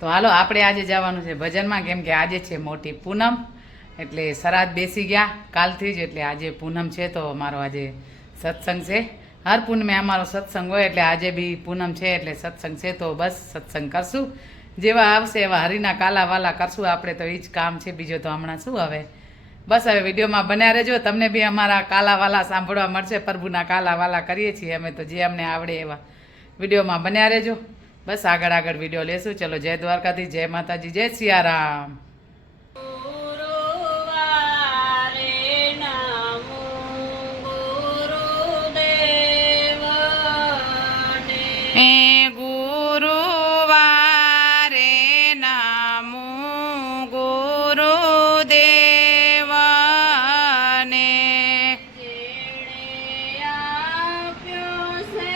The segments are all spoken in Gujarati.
તો હાલો આપણે આજે જવાનું છે ભજનમાં, કેમ કે આજે છે મોટી પૂનમ, એટલે શ્રાદ્ધ બેસી ગયા કાલથી જ, એટલે આજે પૂનમ છે તો અમારો આજે સત્સંગ છે. હર પૂનમે અમારો સત્સંગ હોય, એટલે આજે બી પૂનમ છે એટલે સત્સંગ છે. તો બસ સત્સંગ કરશું, જેવા આવશે એવા હરિના કાલા વાલા કરશું આપણે, તો એ જ કામ છે, બીજો તો હમણાં શું. હવે બસ હવે વિડીયોમાં બન્યા રહેજો, તમને બી અમારા કાલા વાલા સાંભળવા મળશે. પ્રભુના કાલા વાલા કરીએ છીએ અમે તો, જે અમને આવડે એવા. વિડીયોમાં બન્યા રહેજો, બસ આગળ આગળ વિડીયો લેશું. ચલો, જય દ્વારકાથી, જય માતાજી, જય સિયારામ. ગુરુવારે નામું ગુરુદેવને, જેણે આપ્યો છે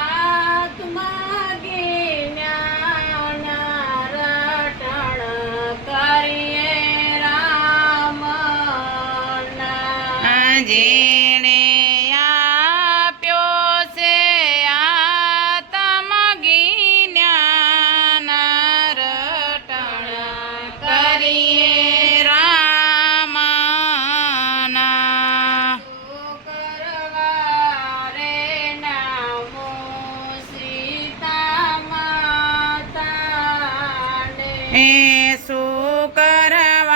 આત્મા જ્ઞાન, રટણ કરીએ રામના. જેણે આપ્યો છે આત્મ જ્ઞાન, રટણ કરીએ રામના. શુક્રવારે નામો સીતા માતાને, એ શુક્રવારે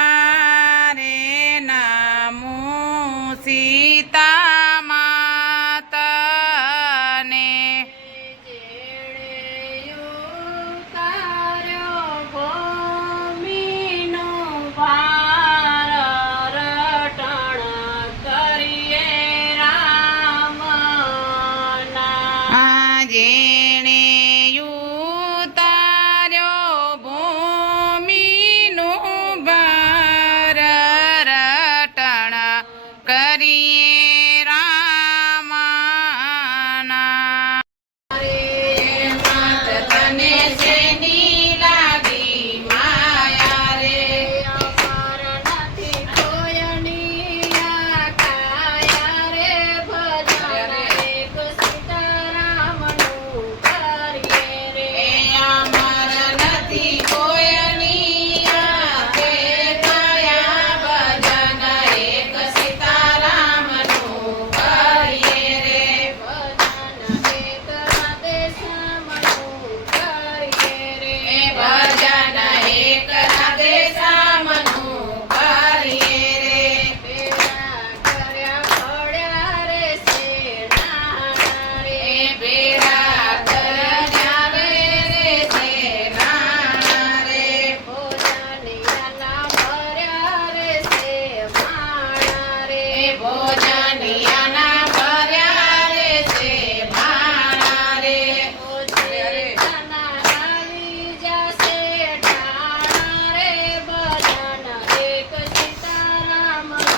નામું સીતા માતાને, જેણે ઉતાર્યો ભૂમિનો ભાર, રટણ કરીએ રામના. જેણે ઉતાર્યો ભૂમિનું ભાર, રટણ કરીએ રામના. માત તને શેની લાગી માયા રે, અમાર નથી કોઈની આ કાયા રે, ભજન એક સીતારામનું કરીએ રે. અમર નથી કોઈની આંખે કાયા, ભજન એક સીતારામનું કરીએ રે. ભજન એક રાધેશ્યામનું કરીએ રે. ભજન એક રાધેશ્યામનું કરીએ રે. ભેળા કર્યા પડ્યા રે સેનાના રે. ભેળા કર્યા રે છે નાના રે. ભોજનિયાના ભર્યા રે છે માણા રે. ભોજનિયાના ભર્યા રે છે માણા રે. ભોજનિયાના આવી જાશે ટાણા રે, ભજન એક સીતારામનું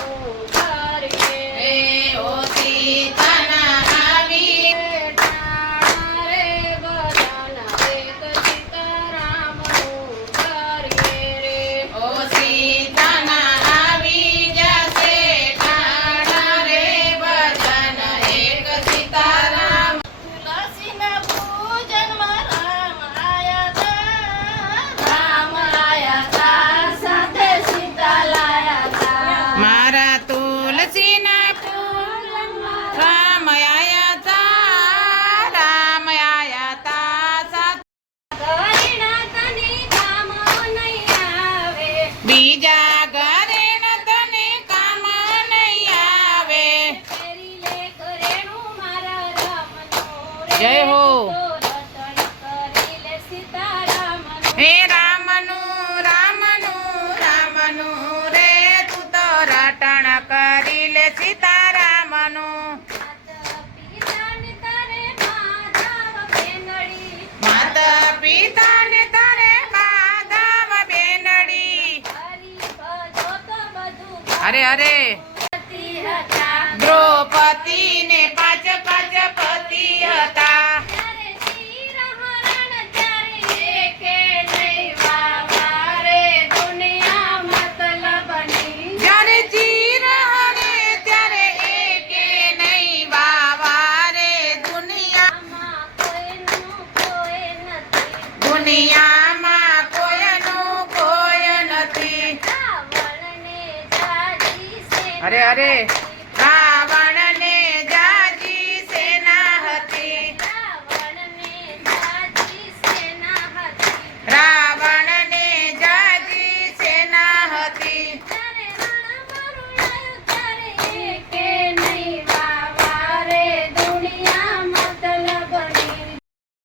કરીએ રે. ઓ સીતાના આવી, ટાણા રે, ભજન એક સીતારામનું કરીએ રે. ઓ સીતાના આવી જશે ઠાણા રે, ભજન એક સીતારામ. તુલસીના પૂજનમાં રામ આયા તા, રામ આયા તા, સાથે સીતા લાયા તા. મારા તુલસીના ફૂલ રામ આયા તા, રામ આયા તા, સાથ ઘરેણા તને કામ નહીં આવે, બીજા ઘરે ન તને કામ નહીં આવે. ફેરી લે ઘરેણું મારા રામનું રે. જય હો. તો રટણ કરી લે સીતારામનું. હે રામનું રામનું રામનું રે, તું તો રટણ કરી લે સીતારામનું. માતા પિતાને તારે માધવ માતા પિતાને તારે માધવ બેનડી, બેનડી. હરી ભજો તો બધું અરે અરે, પતિ હતા. દ્રૌપદી ને પાંચ પાંચ પતિ હતા. ત્યારે ચિરહરણ ત્યારે એકે નહીં વાવા રે, દુનિયા મતલબની. જ્યારે ચીર હરે ત્યારે એકે નહીં વાવા રે, દુનિયા આમાં કોઈનું કોઈ નથી. દુનિયામાં અરે રાવણને જાજી સેના હતી રાવણને જાજી સેના હતી રાવણને જાજી સેના હતી ત્યારે રણ મારું આવ્યું ત્યારે એકે નહીં વાવા રે દુનિયા મતલબની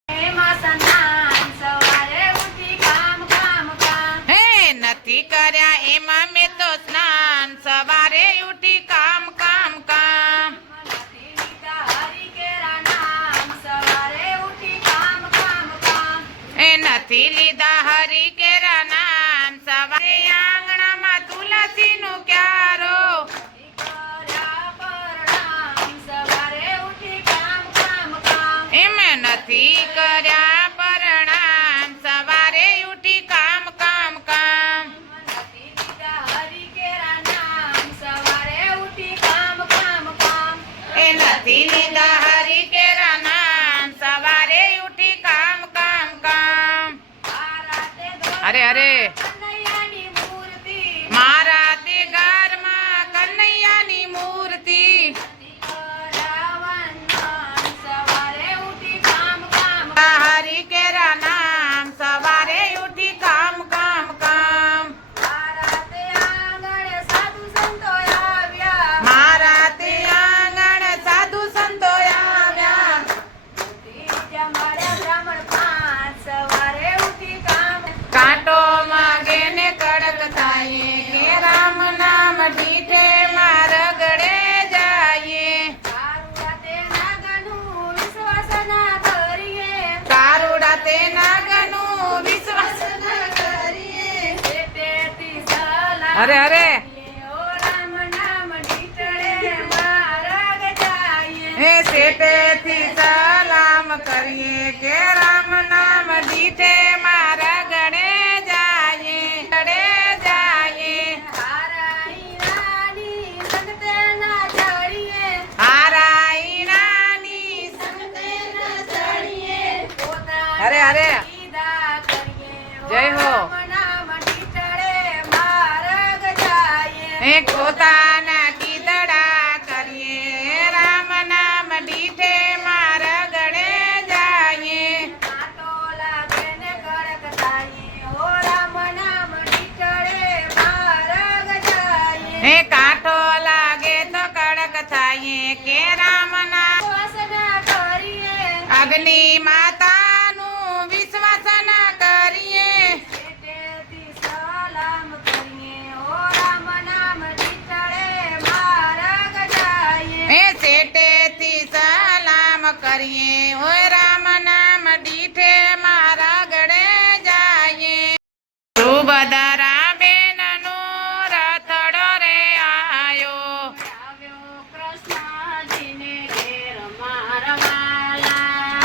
એમાં સનાન સવારે ઉઠી કામ કામ કામ હે નથી કર્યા એમાં મેં તો સ્નાન સવારે ઉઠી કામ કામ કામ નથી લીધા હરી કેરા નામ સવારે ઉઠી કામ કામ કામ એ નથી લીધા હરી કેરા નામ સવારે આંગણામાં તુલસીનું ક્યારો કર્યા પરણામ સવારે ઉઠી કામ કામ કામ એમ નથી કર્યા પરણામ સવારે ઉઠી કામ કામ કામ નથી લીધા હરી કેરા નામ સવારે ઉઠી કામ કામ કામ એ નથી લીધા હરી કેરા નામ સવારે ઉઠી કામ કામ કામ આ રાતે અરે અરે કનૈયાની મૂર્તિ મારા તે ઘરમાં કનૈયાની મૂર્તિ કરાવન સવારે ઉઠી કામ કામ હરી કેરા નામ સવારે ઉઠી કામ કામ કામ આ રાતે આંગણે સાધુ સંતો આવ્યા મારા તે આંગણ સાધુ સંતો આવ્યા ત્રીજા માળે બ્રાહ્મણ પાંચ સવારે ઉઠી કામ કાંટો માગે ને કડક થાય કે રામ નામ ડીઠે માર ગળે જાય કારુડા તે નાગનું વિશ્વાસ અરે અરે એ સેટેથી સલામ કરીએ કે રામ નામ ડીઠે મારા ગળે જાય ગળે જાય હારાઈણાની અરે અરે જય હો એ પોતાના કીધડા કરીએ રામ નામ ડીઠે મારા ગળે જાય એ કાંઠો લાગે તો કડક થાય કે રામ નામ અગ્નિ માતાનું વિશ્વાસ ના કરીએ એ સેટેથી સલામ કરીએ હોય રામ નામ ડીઠે મારા ગળે જાય સુભદ્રા બેનનો રથડો રે આયો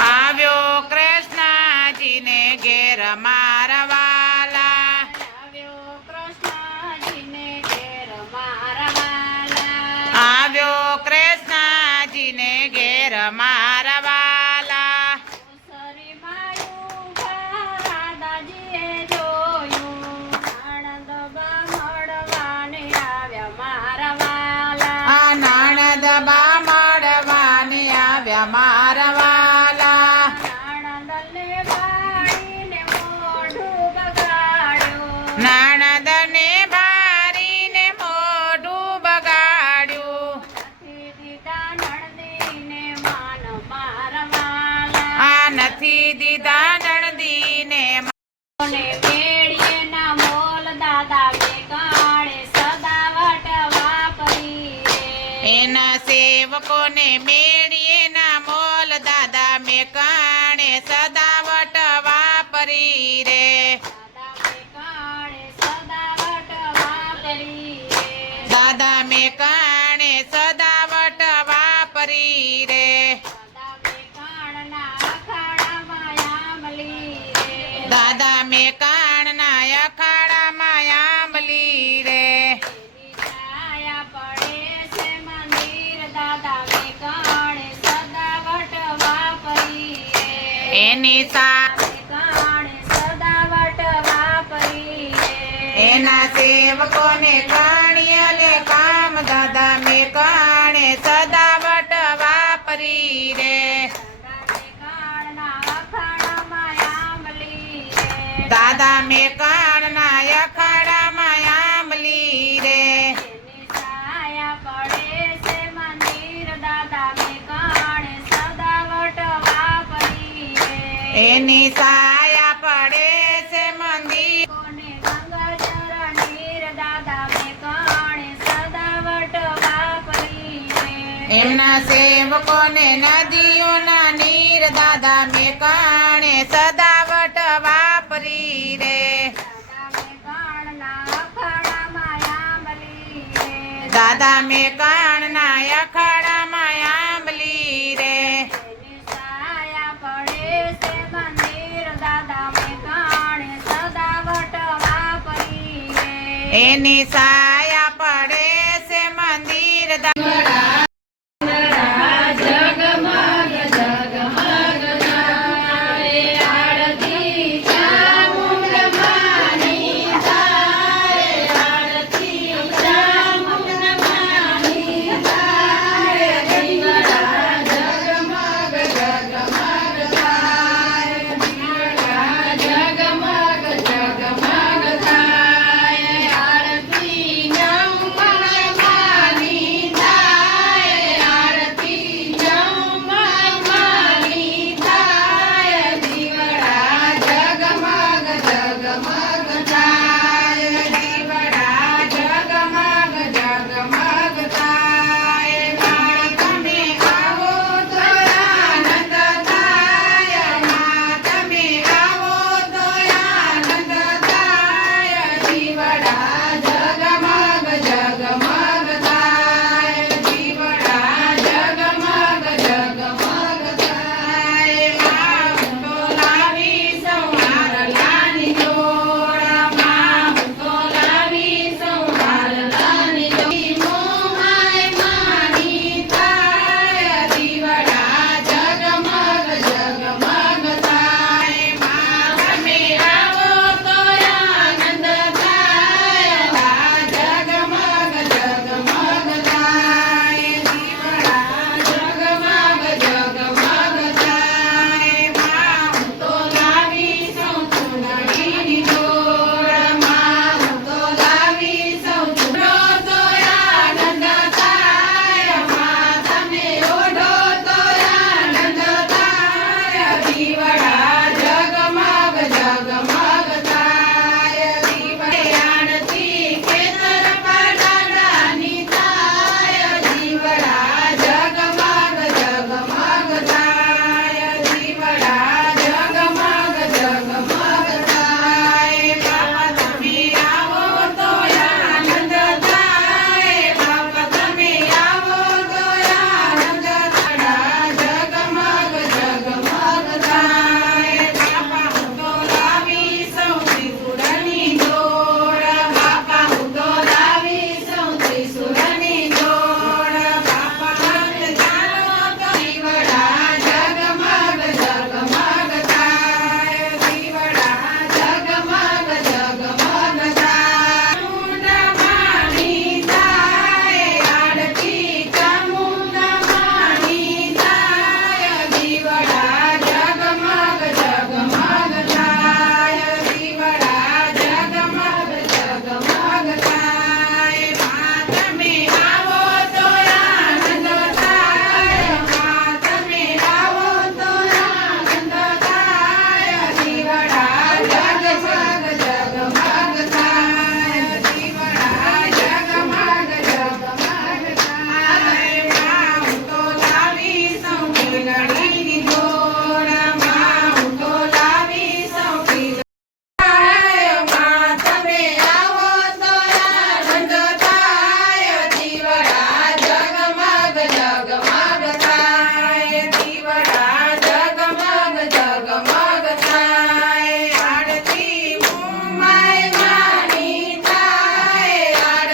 આવ્યો કૃષ્ણજીને ઘેર મારવાલા આવ્યો કૃષ્ણજીને ઘેર મારવાલા આ નાણદ બા મળવાને આવ્યા મારવાલા નાણદને ભારીને મોઢું બગાડ્યું આ નથી દીધા નણદીને એના સેવકોને મેળીએ ના મોલ દાદા મેં કાણે સદાવટ વાપરી રે દાદા મેં કાણે સદાવટ વાપરી રે દાદા મેં કાણના અખાડામાં આંબલી રે એની એના સેવકોને કાણિયલે કામ દાદા મેં કણે સદાવટ વાપરી રે દાદા મેં કણના અખાડામાં આંબલી રે એની સાયા પડે છે મંદિર એમના સેવકોને નદીઓના નીર દાદા મેં કણે સદાવટ વાપરી રે દાદા મેં કણના અખાડામાં આંબલી રે એની સા